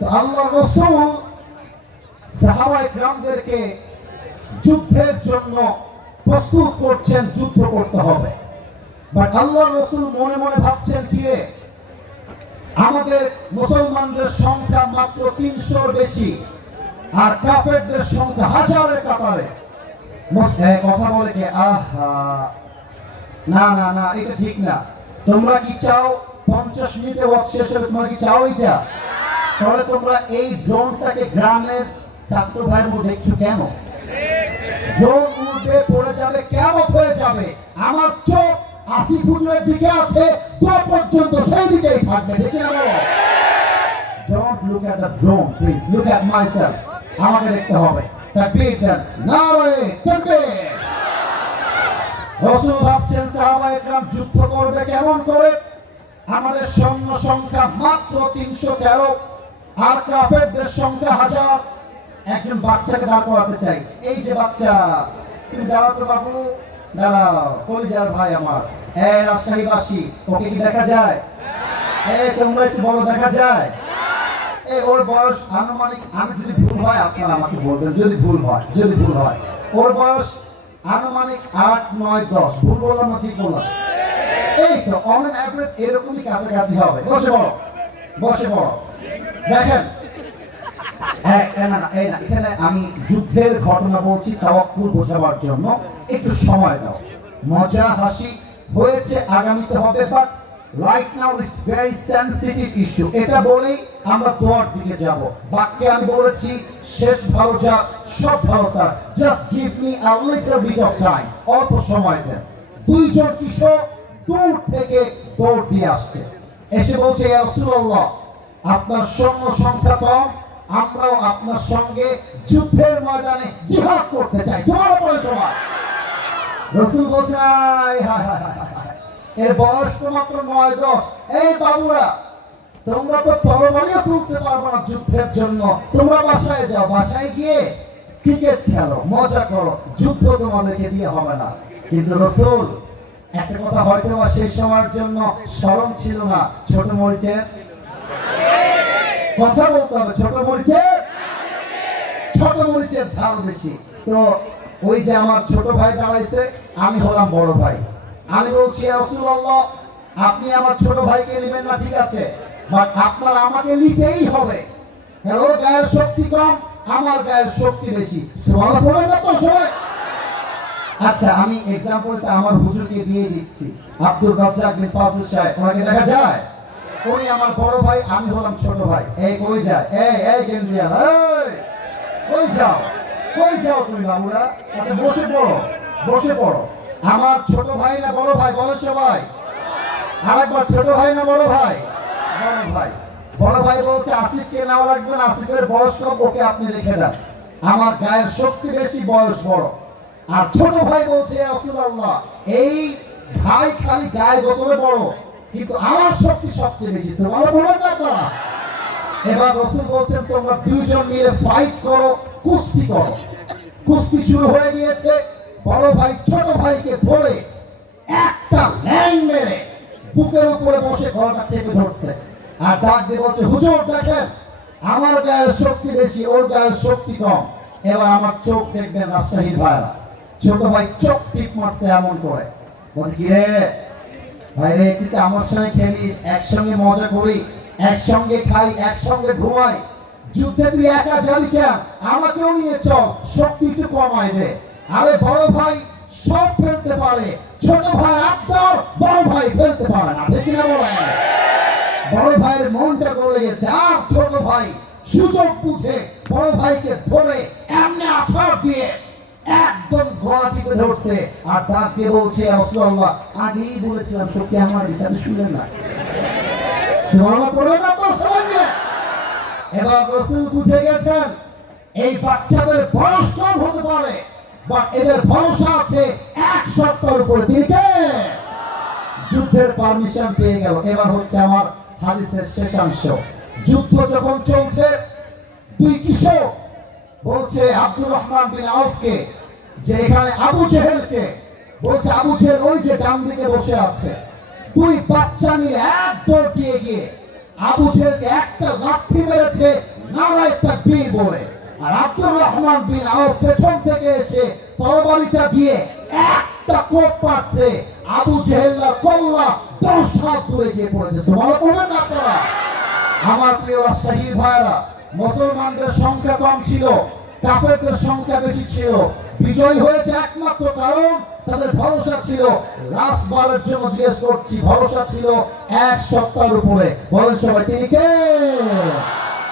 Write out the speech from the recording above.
তো আল্লাহ রাসূল সাহাবায়ে কিরামদেরকে যুদ্ধের জন্য প্রস্তুত করছেন, যুদ্ধ করতে হবে। বাট আল্লাহ রাসূল মনে মনে ভাবছেন, কিরে আমাদের মুসলমানদের সংখ্যা মাত্র ৩০০-র বেশি, আর কাফেরদের সংখ্যা হাজারের কাতারে। কথা বলে কে, আহা না না না, এটা ঠিক না। তোমরা কি চাও ৫০ মিনিটে ওয়াজ শেষ হবে? তোমরা কি চাও এটা? তাহলে তোমরা এই ড্রোনটাকে গ্রামের ছাত্র ভাইয়ের মধ্যে দেখছো কেন? ড্রোন উড়বে, পড়ে যাবে, কেমন হয়ে যাবে। আমার চোখ আসিফ হুজুরের দিকে আছে, দোয়া পর্যন্ত সেই দিকেই থাকবে, ঠিক না বলো? Don't look at the drone, please look at myself. আমাকে দেখতে হবে। তাকবীর দেন, নারে তাকবীর। রাসূল ভাবছেন সাহাবায়ে কেরাম যুদ্ধ করবে কেমন করে? আমাদের সৈন্য সংখ্যা মাত্র ৩১৩, আর কাফেরদের সংখ্যা হাজার। একজন বাচ্চাকে দাঁড় করাতে চাই। এই যে বাচ্চা, তুমি দাঁড়াও তো বাবু, দাঁড়াও। কলিজার ভাই আমার, রাজশাহীবাসী, ওকে কি দেখা যায়? তোমরা একটু বড়, দেখা যায়? ওর বয়স আনুমানিক, আমি যদি ভুল হয় আপনারা আমাকে বলবেন, যদি ভুল হয়। ওর বয়স আনুমানিক ৮, ৯, ১০। ভুল বললাম না ঠিক বললাম? এই তো অন অ্যাভারেজ এরকমই কাছাকাছি হবে। বসে পড়ো। দেখেন, এখানে আমি যুদ্ধের ঘটনা বলছি তাওয়াক্কুল বোঝাবার জন্য। একটু সময় দাও। মজা হাসি হয়েছে, আগামীতে হবে, but right now is very sensitive issue. এটা বলেই আমরা দোয়ার দিকে যাব। বাক্যে আমি বলেছি, শেষ ভালো যা সব ভালো তার। Just give me a little bit of time, অল্প সময় দেন। দুইজন কিশোর দূর থেকে দৌড় দিয়ে আসছে, এসে বলছে, ইয়া রাসূলুল্লাহ, আপনার সৈন্য সংখ্যা কম, আমরাও আপনার সঙ্গে যুদ্ধের ময়দানে জিহাদ করতে চাই। সুবহানাল্লাহ। রাসূল বলছেন, এর বয়স তো মাত্র ৯-১০। এই বাবুরা, তোমরা তো তরবারিও তুলতে পারবে না যুদ্ধের জন্য। তোমরা বাসায় যাও, বাসায় গিয়ে ক্রিকেট খেলো, মজা করো, যুদ্ধ তোমাদেরকে দিয়ে হবে না। কিন্তু রাসূল একটা কথা হয়তো বা সেই সময়ের জন্য স্মরণ ছিল না, ছোট মরিচের কথা বলতে হবে। ছোট মরিচের ঝাল বেশি। তো ওই যে আমার ছোট ভাই দাঁড়াইছে, আমি হলাম বড় ভাই। আমি বলছি, ইয়া রাসূলুল্লাহ, আপনি আমার ছোট ভাইকে নেবেন না, ঠিক আছে, বাট আপনার আমাকে নিতেই হবে। ওর গায়ের শক্তি কম, আমার গায়ের শক্তি বেশি। সুবহানাল্লাহ বলেন না তো সবাই? আচ্ছা, আমি এক্সাম্পলটা আমার হুজুরকে দিয়ে দিচ্ছি। আব্দুল রাজ্জাক বিন ফাজল সাহেব, ওনাকে দেখা যায়? উনি আমার বড় ভাই, আমি হলাম ছোট ভাই। কই যায়? গেন্দ্রিয়ান, কই যাও তুমি বাবুরা? আচ্ছা, বসে পড়ো। আমার ছোট ভাই না বড় ভাই? বলো সবাই আরেকবার, ছোট ভাই না বড় ভাই? বড় ভাই বলছে, আসিফকে নাও রাখবে না, আসিফের বয়স কম, ওকে আপনি রেখে দেন, আমার গায়ের শক্তি বেশি, বয়স বড়। আর ছোট ভাই বলছে, ইয়া রাসূলুল্লাহ, এই ভাই খালি গায়ে গতরে বড়, কিন্তু আমার শক্তি সবচেয়ে বেশি। সুবহানাল্লাহ বলেন না আপনারা? এবার রাসূল বলছেন, তোমরা দুইজন মিলে ফাইট করো, কুস্তি করো। কুস্তি শুরু হয়ে গিয়েছে। বড় ভাই ছোট ভাইকে ধরে একটা ল্যাং মেরে বুকের উপরে বসে গলাটা চেপে ধরছে, আর ডাক দিয়ে বলছে, হুজুর দেখেন, আমার গায়ের শক্তি বেশি, ওর গায়ের শক্তি কম। এবার আমার চোখ দেখবেন রাজশাহীর ভাইরা। ছোট ভাই চোখ টিপ মারছে এমন করে, বলছে, কি রে ভাই রে, তুই তো আমার সঙ্গে খেলিস, একসঙ্গে মজা করি, একসঙ্গে খাই, একসঙ্গে ঘুমাই, যুদ্ধে তুই একা যাবি কেন? আমাকেও নিয়ে চল, শক্তি একটু কমায় দে। আরে বড় ভাই সব ফেলতে পারে, ছোট ভাই আবদার, বড় ভাই ফেলতে পারে না, ঠিক না বলেন? বড় ভাইয়ের মনটা গলে গেছে, আর ছোট ভাই সুযোগ বুঝে বড় ভাইকে ধরে এমনি আছাড় দিয়ে একদম গলা টিপে ধরছে, আর ডাক দিয়ে বলছে, ইয়া রাসূলুল্লাহ, আগেই বলেছিলাম শক্তি আমার হিসাবে শুনলেন না। সুবহানাল্লাহ পড়ে না তো সবাই মিলে? এবার রাসূল বুঝে গেছেন, এই বাচ্চাদের বয়স কম হতে পারে, বাট এদের ভরসা আছে এক সপ্তাহের উপরে। তিনি কে? যুদ্ধের পারমিশন পেয়ে গেল। এবার হচ্ছে আমার হাদিসের শেষাংশ। যুদ্ধ যখন চলছে, দুই কিশোর বলছে আব্দুর রহমান বিন আউফকে যে এখানে আবু জেহেলকে, বলছে আবু জেহেল ওই যে ডান দিকে বসে আছে। দুই বাচ্চা নিয়ে এক দৌড় দিয়ে গিয়ে আবু জেহেলকে একটা লাঠি মেরেছে নারায়ে তাকবীর বলে। আর আব্দুর রহমান বিন আওফ পেছন থেকে এসে তরবারিটা দিয়ে একটা কোপ পাচ্ছে, আবু জেহেলের কল্লা 10 হাত দূরে গিয়ে পড়েছে। সুবহানাল্লাহ বলবেন না আপনারা? আমার প্রিয় রাজশাহীর ভাইরা, মুসলমানদের সংখ্যা কম ছিল, কাফেরদের সংখ্যা বেশি ছিল। বিজয় হয়েছে একমাত্র কারণ তাদের ভরসা ছিল, লাস্টবারের জন্য জিজ্ঞেস করছি, ভরসা ছিল এক সপ্তাহের উপরে। বলেন সবাই তিনি কে?